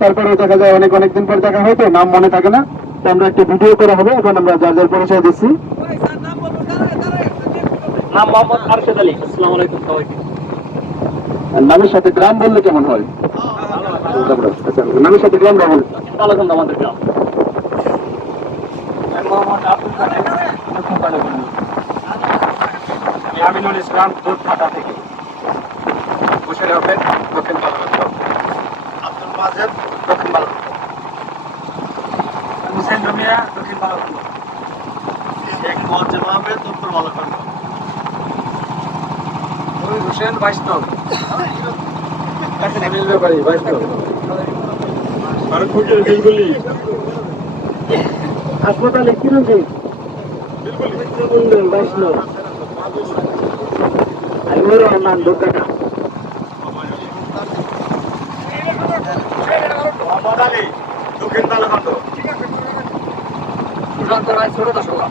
তারপরে দেখা যায় অনেক দিন পর দেখা হয় তো নাম মনে থাকে না, তো আমরা একটা ভিডিও করা হবে। এখন আমরা যার যার পরিচয় দিচ্ছি। নাম মোহাম্মদ আরশেদ আলী। আসসালামু আলাইকুম সবাইকে। নামের সাথে গ্রাম বললে কেমন হয়? আচ্ছা, নামের সাথে গ্রাম বলুন। কালাকান্দ আমাদের গ্রাম। মোহাম্মদ আব্দুল কাদের, দক্ষিণ কালাকান্দ। আমিনুল ইসলাম দুধপাতা থেকে। বশির আহমেদ দক্ষিণ কালাকান্দ। আব্দুল মাজেদ দক্ষিণ কালাকান্দ। হুসেন রুমিয়া দক্ষিণ কালাকান্দ। শেখ মোয়াজ্জেম আহমেদ উত্তর কালাকান্দ। নবী হোসেন বৈষ্ণব। কাছে মিলবে পারি বৈষ্ণব। ভারতপুরের বিলগুলি। হাসপাতালে কি রোগী? বৈষ্ণব। আইনুর রহমান দুধকাটা। মোহাম্মদ আলী দক্ষিণ কালাকান্দ। সুশান্ত রায় ছোট দশলা।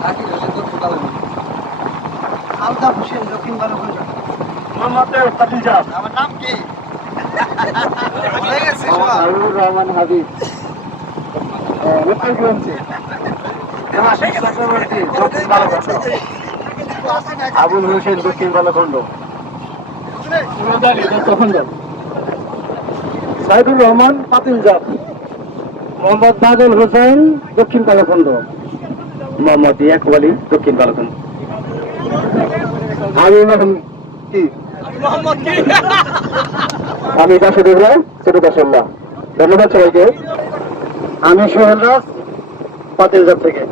সাকিব হোসেন দক্ষিণ কালাকান্দ। আলতাফ হোসেন দক্ষিণ কালাকান্দ। মোহাম্মদ তাফিজাব। আমার নাম কি? ভুলে গেছি সব। আইনুর রহমান হাবিব। উত্তরগ্রামে। চক্রবর্তী দক্ষিণ কালাকান্দ। আবুল হোসেন দক্ষিণ কালাকান্দ। সুরজ আলী দক্ষিণ। সাইদুর রহমান পাতিলজাত। মোহাম্মদ নাজল হোসেন দক্ষিণ কালাকান্দ। মোহাম্মদ ইয়াকুব আলী দক্ষিণ কালাকান্দ। আমি দাসুদুর রায় ছোট দাসল্লা। ধন্যবাদ সবাইকে। আমি সোহেল রাজ পাতিলজাত থেকে।